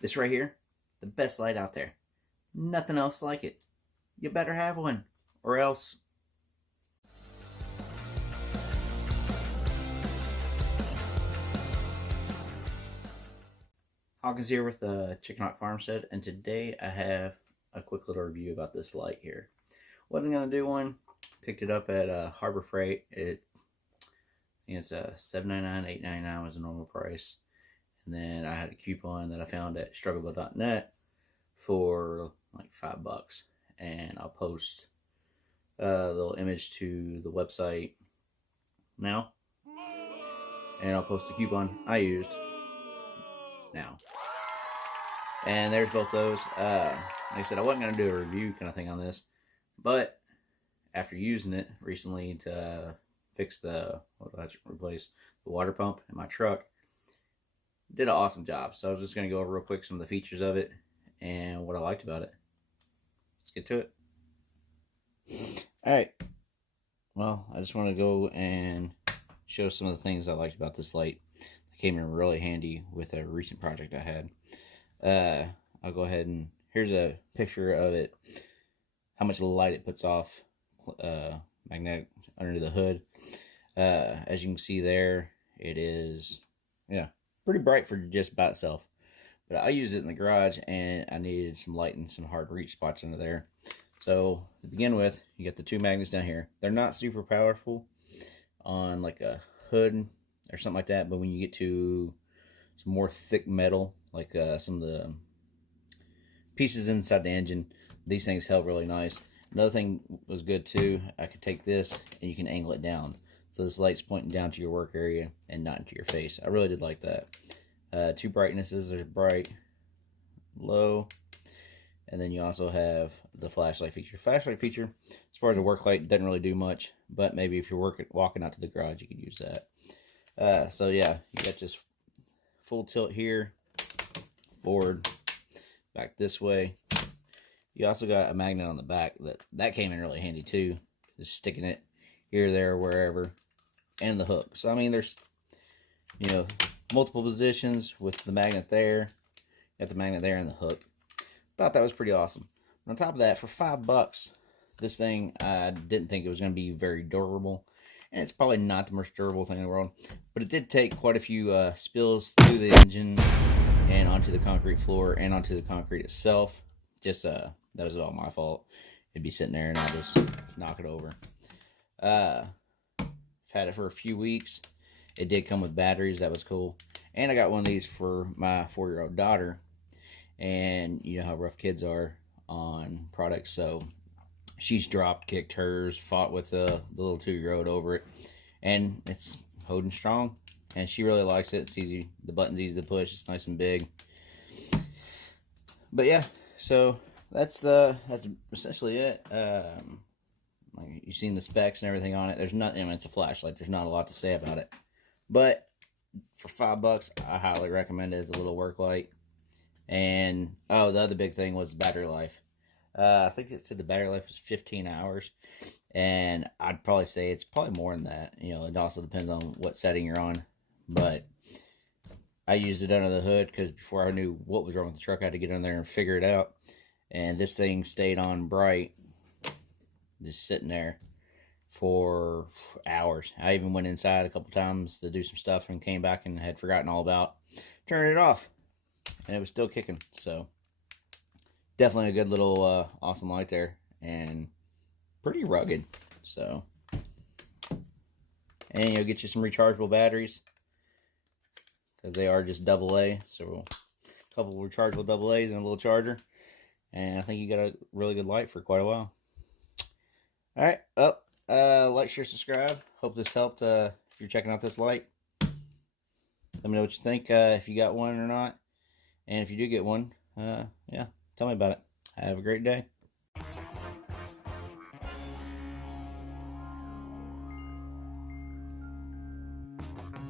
This right here, the best light out there. Nothing else like it. You better have one, or else. Hawkins here with Chickenhawkfarmstead, and today I have a quick little review about this light here. Wasn't gonna do one. Picked it up at Harbor Freight. It's $7.99, $8.99 was the normal price, and then I had a coupon that I found at strugglebud.net for like $5, and I'll post a little image to the website now, and I'll post the coupon I used now. And there's both those. Like I said, I wasn't going to do a review kind of thing on this, but after using it recently to fix replace the water pump in my truck, did an awesome job. So I was just going to go over real quick some of the features of it and what I liked about it. Let's get to it. Alright, well, I just want to go and show some of the things I liked about this light. It came in really handy with a recent project I had. I'll go ahead and here's a picture of it, how much light it puts off magnetic under the hood. As you can see there, it is pretty bright for just by itself, but I used it in the garage and I needed some light and some hard reach spots under there. So to begin with, you got the two magnets down here. They're not super powerful on like a hood or something like that, but when you get to some more thick metal, like some of the pieces inside the engine, these things held really nice. Another thing was good too, I could take this and you can angle it down, so this light's pointing down to your work area and not into your face. I really did like that. Two brightnesses, there's bright, low, and then you also have the flashlight feature. Flashlight feature, as far as a work light, doesn't really do much, but maybe if you're walking out to the garage, you could use that. So yeah, you got just full tilt here, forward, back this way. You also got a magnet on the back that came in really handy too, just sticking it here, there, wherever, and the hook. So I mean, there's multiple positions with the magnet there. You got the magnet there and the hook. Thought that was pretty awesome. And on top of that, for $5, this thing, I didn't think it was going to be very durable, and it's probably not the most durable thing in the world, but it did take quite a few spills through the engine and onto the concrete floor and onto the concrete itself. Just that was all my fault. It'd be sitting there and I just knock it over. I've had it for a few weeks. It did come with batteries. That was cool. And I got one of these for my 4-year-old daughter, and you know how rough kids are on products, so she's dropped, kicked hers, fought with the little 2-year-old over it, and it's holding strong, and she really likes it. It's easy, the button's easy to push, it's nice and big. But yeah, so that's essentially it. Like you've seen the specs and everything on it. There's nothing, I mean, it's a flashlight, there's not a lot to say about it, but for $5, I highly recommend it as a little work light. And oh, the other big thing was battery life. I think it said the battery life was 15 hours, and I'd probably say it's probably more than that. You know, it also depends on what setting you're on, but I used it under the hood because before I knew what was wrong with the truck, I had to get in there and figure it out. And this thing stayed on bright, just sitting there for hours. I even went inside a couple times to do some stuff and came back and had forgotten all about turning it off, and it was still kicking. So definitely a good little awesome light there, and pretty rugged. So, and you'll get you some rechargeable batteries because they are just AA. So a couple of rechargeable AA's and a little charger, and I think you got a really good light for quite a while. All right, like, share, subscribe. Hope this helped. If you're checking out this light, let me know what you think, if you got one or not. And if you do get one, yeah, tell me about it. Have a great day.